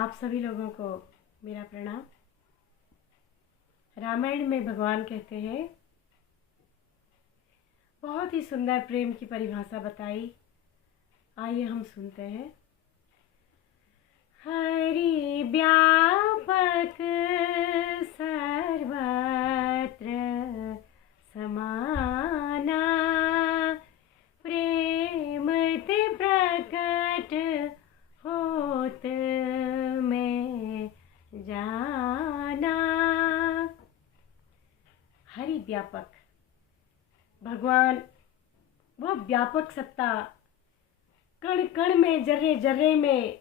आप सभी लोगों को मेरा प्रणाम। रामायण में भगवान कहते हैं, बहुत ही सुंदर प्रेम की परिभाषा बताई। आइए हम सुनते हैं। हरि व्यापक सर्वत्र समाना, प्रेम ते प्रकट होत में जाना। हरि व्यापक, भगवान वो व्यापक सत्ता, कण कण में, जर्रे जर्रे में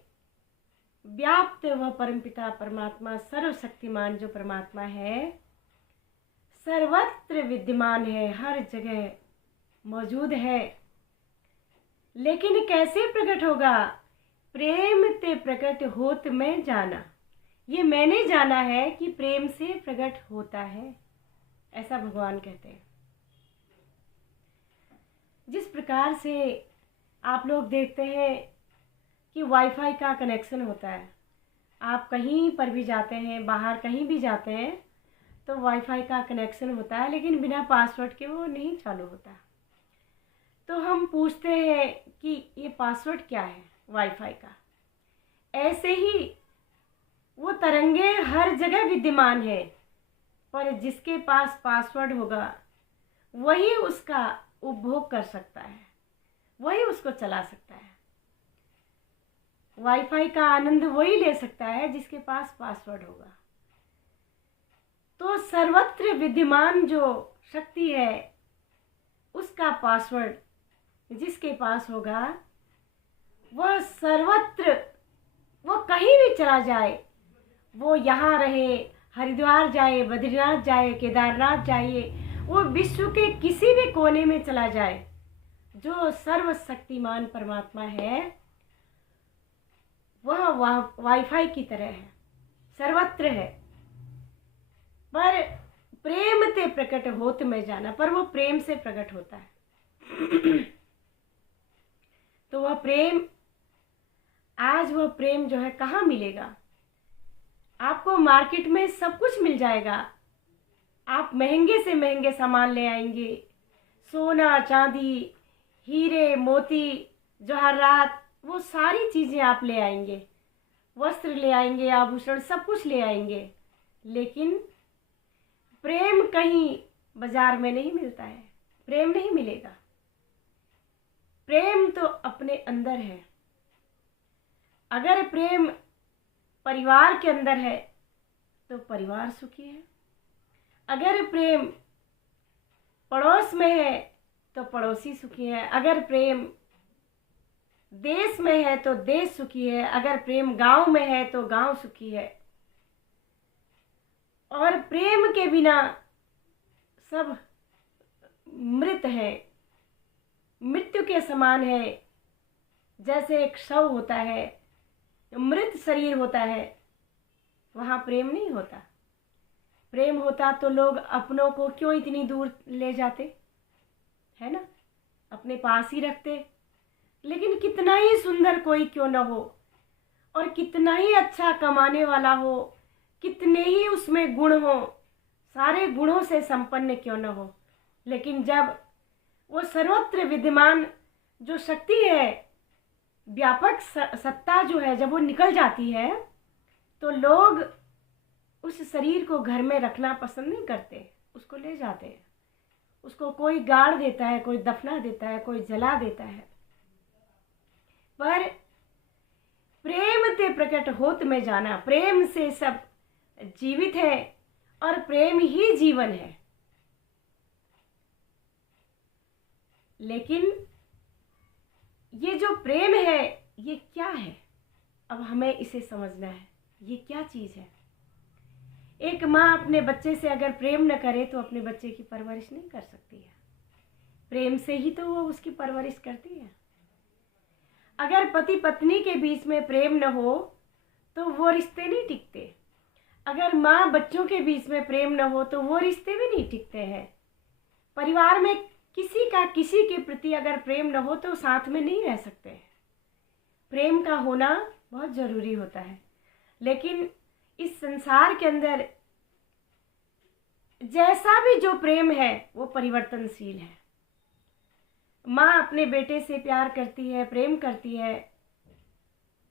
व्याप्त वह परमपिता परमात्मा, सर्वशक्तिमान जो परमात्मा है, सर्वत्र विद्यमान है, हर जगह मौजूद है। लेकिन कैसे प्रकट होगा? प्रेम ते प्रकट होत में जाना। ये मैंने जाना है कि प्रेम से प्रकट होता है, ऐसा भगवान कहते हैं। जिस प्रकार से आप लोग देखते हैं कि वाईफाई का कनेक्शन होता है, आप कहीं पर भी जाते हैं, बाहर कहीं भी जाते हैं तो वाईफाई का कनेक्शन होता है, लेकिन बिना पासवर्ड के वो नहीं चालू होता। तो हम पूछते हैं कि ये पासवर्ड क्या है वाईफाई का। ऐसे ही वो तरंगे हर जगह विद्यमान है, पर जिसके पास पासवर्ड होगा वही उसका उपभोग कर सकता है, वही उसको चला सकता है। वाईफाई का आनंद वही ले सकता है जिसके पास पासवर्ड होगा। तो सर्वत्र विद्यमान जो शक्ति है, उसका पासवर्ड जिसके पास होगा, वह सर्वत्र, वो कहीं भी चला जाए, वो यहाँ रहे, हरिद्वार जाए, बद्रीनाथ जाए, केदारनाथ जाइए, वो विश्व के किसी भी कोने में चला जाए, जो सर्वशक्तिमान परमात्मा है वह वाईफाई की तरह है, सर्वत्र है। पर प्रेम ते प्रकट होत में जाना, पर वो प्रेम से प्रकट होता है। तो वह प्रेम, आज वह प्रेम जो है कहाँ मिलेगा? आपको मार्केट में सब कुछ मिल जाएगा, आप महंगे से महंगे सामान ले आएंगे, सोना चांदी, हीरे मोती, जवाहरात, वो सारी चीज़ें आप ले आएंगे, वस्त्र ले आएंगे, आभूषण, सब कुछ ले आएंगे, लेकिन प्रेम कहीं बाजार में नहीं मिलता है, प्रेम नहीं मिलेगा। प्रेम तो अपने अंदर है। अगर प्रेम परिवार के अंदर है तो परिवार सुखी है, अगर प्रेम पड़ोस में है तो पड़ोसी सुखी है, अगर प्रेम देश में है तो देश सुखी है, अगर प्रेम गांव में है तो गांव सुखी है। और प्रेम के बिना सब मृत है, मृत्यु के समान है। जैसे एक शव होता है, मृत शरीर होता है, वहाँ प्रेम नहीं होता। प्रेम होता तो लोग अपनों को क्यों इतनी दूर ले जाते, है ना, अपने पास ही रखते। लेकिन कितना ही सुंदर कोई क्यों न हो, और कितना ही अच्छा कमाने वाला हो, कितने ही उसमें गुण हो, सारे गुणों से संपन्न क्यों न हो, लेकिन जब वो सर्वत्र विद्यमान जो शक्ति है, व्यापक सत्ता जो है, जब वो निकल जाती है तो लोग उस शरीर को घर में रखना पसंद नहीं करते, उसको ले जाते हैं। उसको कोई गाड़ देता है, कोई दफना देता है, कोई जला देता है। पर प्रेम ते प्रकट होत में जाना, प्रेम से सब जीवित है और प्रेम ही जीवन है। लेकिन ये जो प्रेम है, ये क्या है? अब हमें इसे समझना है, ये क्या चीज है। एक माँ अपने बच्चे से अगर प्रेम न करे तो अपने बच्चे की परवरिश नहीं कर सकती है। प्रेम से ही तो वो उसकी परवरिश करती है। अगर पति पत्नी के बीच में प्रेम न हो तो वो रिश्ते नहीं टिकते। अगर माँ बच्चों के बीच में प्रेम न हो तो वो रिश्ते भी नहीं टिकते हैं। परिवार में किसी का किसी के प्रति अगर प्रेम न हो तो साथ में नहीं रह सकते। प्रेम का होना बहुत ज़रूरी होता है। लेकिन इस संसार के अंदर जैसा भी जो प्रेम है वो परिवर्तनशील है। माँ अपने बेटे से प्यार करती है, प्रेम करती है,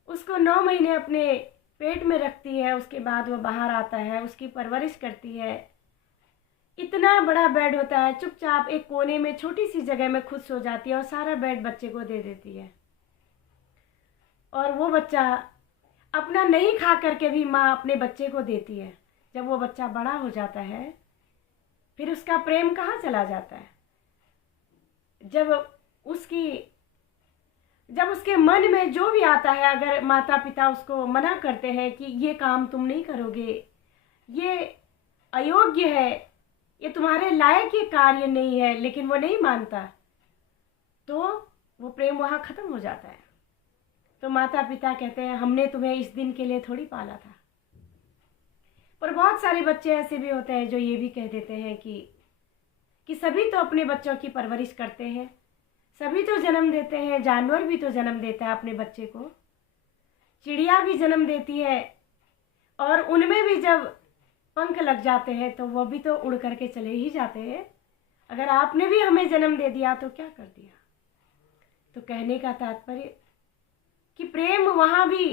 उसको 9 महीने अपने पेट में रखती है, उसके बाद वो बाहर आता है, उसकी परवरिश करती है। इतना बड़ा बेड होता है, चुपचाप एक कोने में छोटी सी जगह में खुद सो जाती है और सारा बेड बच्चे को दे देती है। और वो बच्चा अपना नहीं खा करके भी माँ अपने बच्चे को देती है। जब वो बच्चा बड़ा हो जाता है फिर उसका प्रेम कहाँ चला जाता है? जब उसके मन में जो भी आता है, अगर माता पिता उसको मना करते हैं कि ये काम तुम नहीं करोगे, ये अयोग्य है, ये तुम्हारे लायक ये कार्य नहीं है, लेकिन वो नहीं मानता, तो वो प्रेम वहाँ खत्म हो जाता है। तो माता पिता कहते हैं हमने तुम्हें इस दिन के लिए थोड़ी पाला था। पर बहुत सारे बच्चे ऐसे भी होते हैं जो ये भी कह देते हैं कि सभी तो अपने बच्चों की परवरिश करते हैं, सभी तो जन्म देते हैं, जानवर भी तो जन्म देता है अपने बच्चे को, चिड़िया भी जन्म देती है, और उनमें भी जब पंख लग जाते हैं तो वो भी तो उड़ करके चले ही जाते हैं। अगर आपने भी हमें जन्म दे दिया तो क्या कर दिया? तो कहने का तात्पर्य कि प्रेम वहाँ भी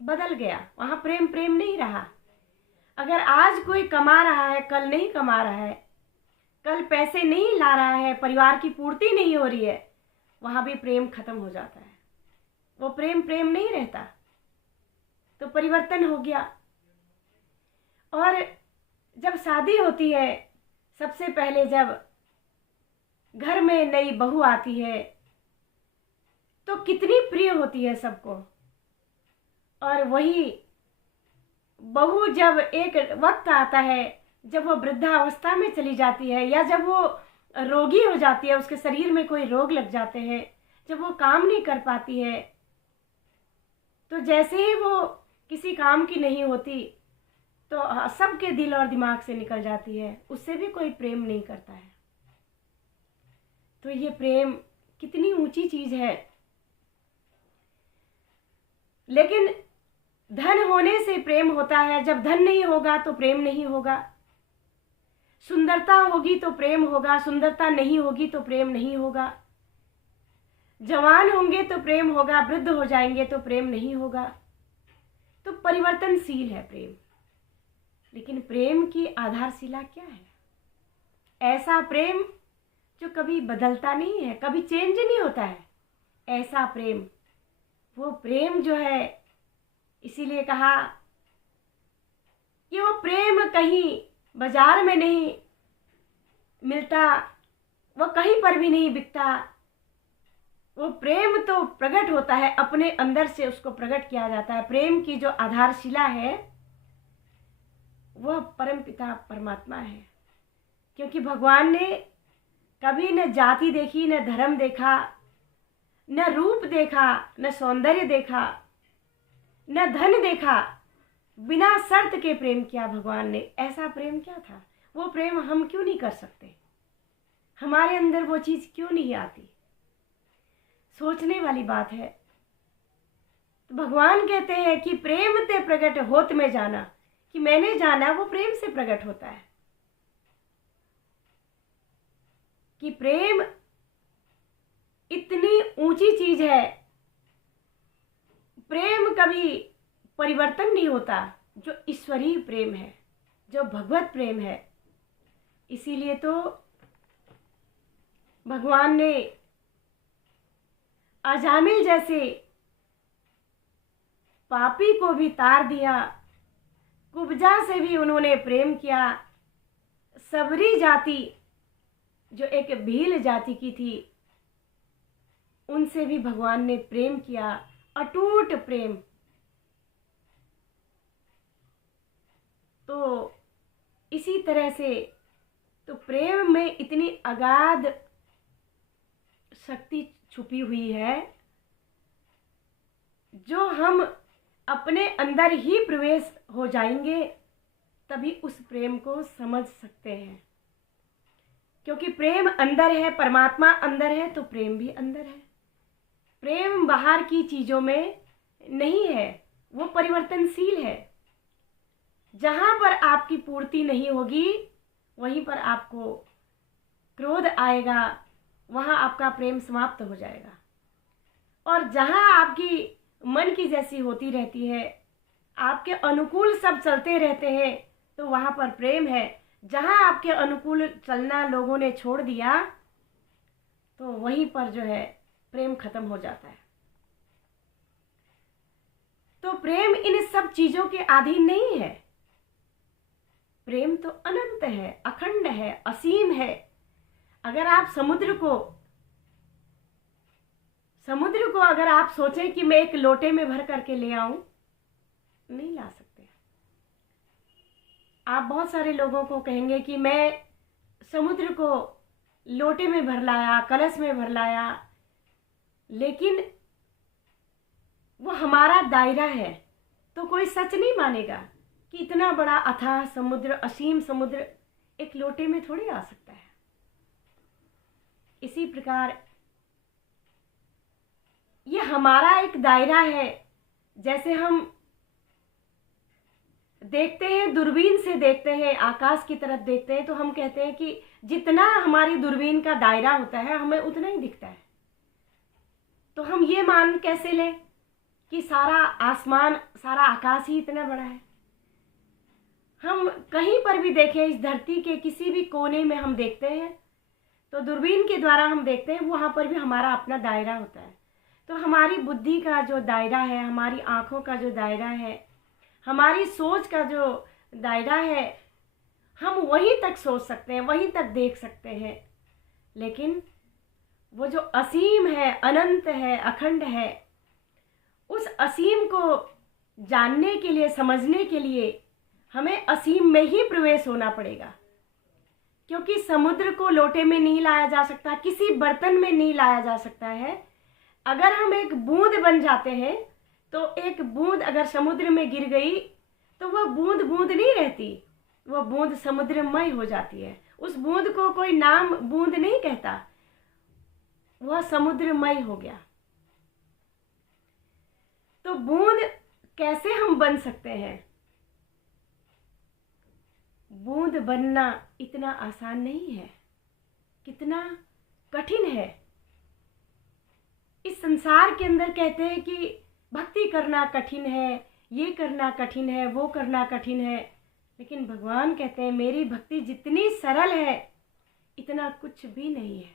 बदल गया, वहाँ प्रेम प्रेम नहीं रहा। अगर आज कोई कमा रहा है, कल नहीं कमा रहा है, कल पैसे नहीं ला रहा है, परिवार की पूर्ति नहीं हो रही है, वहाँ भी प्रेम खत्म हो जाता है। वो प्रेम प्रेम नहीं रहता, तो परिवर्तन हो गया। और जब शादी होती है, सबसे पहले जब घर में नई बहू आती है तो कितनी प्रिय होती है सबको, और वही बहू जब एक वक्त आता है जब वो वृद्धावस्था में चली जाती है, या जब वो रोगी हो जाती है, उसके शरीर में कोई रोग लग जाते हैं, जब वो काम नहीं कर पाती है, तो जैसे ही वो किसी काम की नहीं होती तो सबके दिल और दिमाग से निकल जाती है, उससे भी कोई प्रेम नहीं करता है। तो ये प्रेम कितनी ऊंची चीज है। लेकिन धन होने से प्रेम होता है, जब धन नहीं होगा तो प्रेम नहीं होगा। सुंदरता होगी तो प्रेम होगा, सुंदरता नहीं होगी तो प्रेम नहीं होगा। जवान होंगे तो प्रेम होगा, वृद्ध हो जाएंगे तो प्रेम नहीं होगा। तो परिवर्तनशील है प्रेम। लेकिन प्रेम की आधारशिला क्या है? ऐसा प्रेम जो कभी बदलता नहीं है, कभी चेंज नहीं होता है, ऐसा प्रेम, वो प्रेम जो है, इसीलिए कहा कि वो प्रेम कहीं बाजार में नहीं मिलता, वो कहीं पर भी नहीं बिकता। वो प्रेम तो प्रकट होता है, अपने अंदर से उसको प्रकट किया जाता है। प्रेम की जो आधारशिला है वह परमपिता परमात्मा है। क्योंकि भगवान ने कभी न जाति देखी, न धर्म देखा, न रूप देखा, न सौंदर्य देखा, न धन देखा, बिना शर्त के प्रेम किया भगवान ने। ऐसा प्रेम क्या था? वो प्रेम हम क्यों नहीं कर सकते? हमारे अंदर वो चीज क्यों नहीं आती? सोचने वाली बात है। तो भगवान कहते हैं कि प्रेम ते प्रकट होत में जाना, कि मैंने जाना वो प्रेम से प्रकट होता है। कि प्रेम इतनी ऊंची चीज है, प्रेम कभी परिवर्तन नहीं होता, जो ईश्वरीय प्रेम है, जो भगवत प्रेम है। इसीलिए तो भगवान ने अजामिल जैसे पापी को भी तार दिया, कुब्जा से भी उन्होंने प्रेम किया, सबरी जाति जो एक भील जाति की थी उनसे भी भगवान ने प्रेम किया, अटूट प्रेम। तो इसी तरह से तो प्रेम में इतनी अगाध शक्ति छुपी हुई है, जो हम अपने अंदर ही प्रवेश हो जाएंगे तभी उस प्रेम को समझ सकते हैं। क्योंकि प्रेम अंदर है, परमात्मा अंदर है, तो प्रेम भी अंदर है। प्रेम बाहर की चीजों में नहीं है, वो परिवर्तनशील है। जहाँ पर आपकी पूर्ति नहीं होगी वहीं पर आपको क्रोध आएगा, वहाँ आपका प्रेम समाप्त हो जाएगा। और जहाँ आपकी मन की जैसी होती रहती है, आपके अनुकूल सब चलते रहते हैं, तो वहाँ पर प्रेम है। जहाँ आपके अनुकूल चलना लोगों ने छोड़ दिया तो वहीं पर जो है प्रेम खत्म हो जाता है। तो प्रेम इन सब चीजों के अधीन नहीं है। प्रेम तो अनंत है, अखंड है, असीम है। अगर आप समुद्र को अगर आप सोचें कि मैं एक लोटे में भर करके ले आऊं, नहीं ला सकते। आप बहुत सारे लोगों को कहेंगे कि मैं समुद्र को लोटे में भर लाया, कलश में भर लाया, लेकिन वो हमारा दायरा है, तो कोई सच नहीं मानेगा कि इतना बड़ा अथाह समुद्र, असीम समुद्र एक लोटे में थोड़ी आ सकता है। इसी प्रकार ये हमारा एक दायरा है। जैसे हम देखते हैं, दूरबीन से देखते हैं, आकाश की तरफ देखते हैं, तो हम कहते हैं कि जितना हमारी दूरबीन का दायरा होता है हमें उतना ही दिखता है। तो हम ये मान कैसे लें कि सारा आसमान, सारा आकाश ही इतना बड़ा है? हम कहीं पर भी देखें, इस धरती के किसी भी कोने में हम देखते हैं तो दूरबीन के द्वारा हम देखते हैं, वहाँ पर भी हमारा अपना दायरा होता है। तो हमारी बुद्धि का जो दायरा है, हमारी आँखों का जो दायरा है, हमारी सोच का जो दायरा है, हम वहीं तक सोच सकते हैं, वहीं तक देख सकते हैं। लेकिन वो जो असीम है, अनंत है, अखंड है, उस असीम को जानने के लिए, समझने के लिए हमें असीम में ही प्रवेश होना पड़ेगा। क्योंकि समुद्र को लोटे में नहीं लाया जा सकता, किसी बर्तन में नहीं लाया जा सकता है। अगर हम एक बूंद बन जाते हैं तो एक बूंद अगर समुद्र में गिर गई तो वह बूंद बूंद नहीं रहती, वह बूंद समुद्रमय हो जाती है। उस बूंद को कोई नाम बूंद नहीं कहता, वह समुद्रमय हो गया। तो बूंद कैसे हम बन सकते हैं? बूंद बनना इतना आसान नहीं है, कितना कठिन है। इस संसार के अंदर कहते हैं कि भक्ति करना कठिन है, ये करना कठिन है, वो करना कठिन है, लेकिन भगवान कहते हैं मेरी भक्ति जितनी सरल है इतना कुछ भी नहीं है।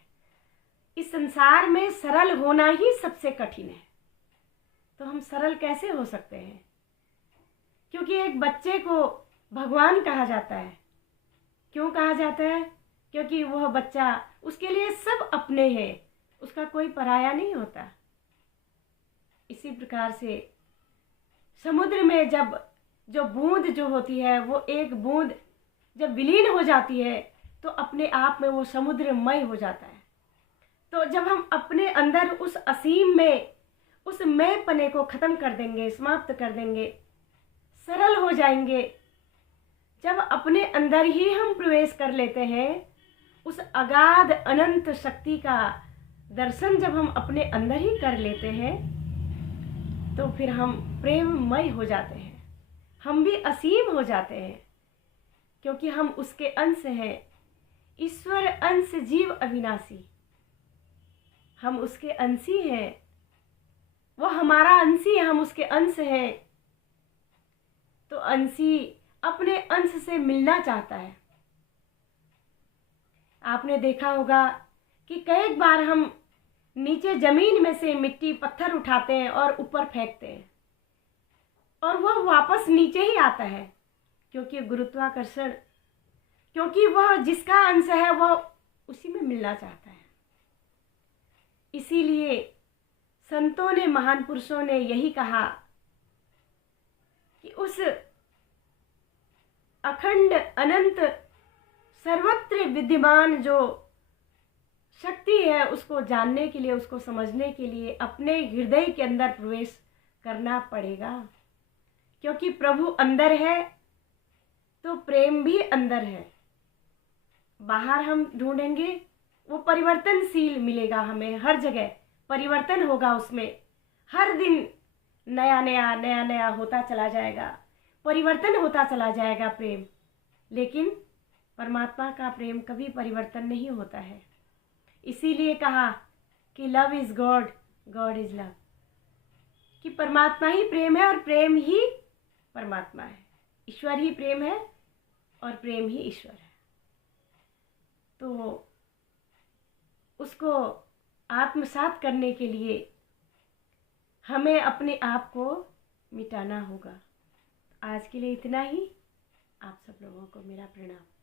इस संसार में सरल होना ही सबसे कठिन है। तो हम सरल कैसे हो सकते हैं? क्योंकि एक बच्चे को भगवान कहा जाता है। क्यों कहा जाता है? क्योंकि वह बच्चा, उसके लिए सब अपने हैं, उसका कोई पराया नहीं होता। इसी प्रकार से समुद्र में जब जो बूंद जो होती है, वो एक बूंद जब विलीन हो जाती है तो अपने आप में वो समुद्रमय हो जाता है। तो जब हम अपने अंदर उस असीम में, उस मैपने को खत्म कर देंगे, समाप्त कर देंगे, सरल हो जाएंगे, जब अपने अंदर ही हम प्रवेश कर लेते हैं, उस अगाध अनंत शक्ति का दर्शन जब हम अपने अंदर ही कर लेते हैं, तो फिर हम प्रेममय हो जाते हैं, हम भी असीम हो जाते हैं, क्योंकि हम उसके अंश हैं। ईश्वर अंश जीव अविनाशी, हम उसके अंशी हैं, वो हमारा अंशी है, हम उसके अंश हैं। तो अंशी अपने अंश से मिलना चाहता है। आपने देखा होगा कि कई बार हम नीचे जमीन में से मिट्टी पत्थर उठाते हैं और ऊपर फेंकते हैं, और वह वापस नीचे ही आता है, क्योंकि गुरुत्वाकर्षण, क्योंकि वह जिसका अंश है वह उसी में मिलना चाहता है। इसीलिए संतों ने, महान पुरुषों ने यही कहा कि उस अखंड अनंत सर्वत्र विद्यमान जो शक्ति है, उसको जानने के लिए, उसको समझने के लिए अपने हृदय के अंदर प्रवेश करना पड़ेगा। क्योंकि प्रभु अंदर है तो प्रेम भी अंदर है। बाहर हम ढूंढेंगे, वो परिवर्तनशील मिलेगा, हमें हर जगह परिवर्तन होगा उसमें। हर दिन नया नया नया नया होता चला जाएगा, परिवर्तन होता चला जाएगा प्रेम। लेकिन परमात्मा का प्रेम कभी परिवर्तन नहीं होता है। इसीलिए कहा कि love is God, God is love, कि परमात्मा ही प्रेम है और प्रेम ही परमात्मा है। ईश्वर ही प्रेम है और प्रेम ही ईश्वर है। तो उसको आत्मसात करने के लिए हमें अपने आप को मिटाना होगा। आज के लिए इतना ही। आप सब लोगों को मेरा प्रणाम।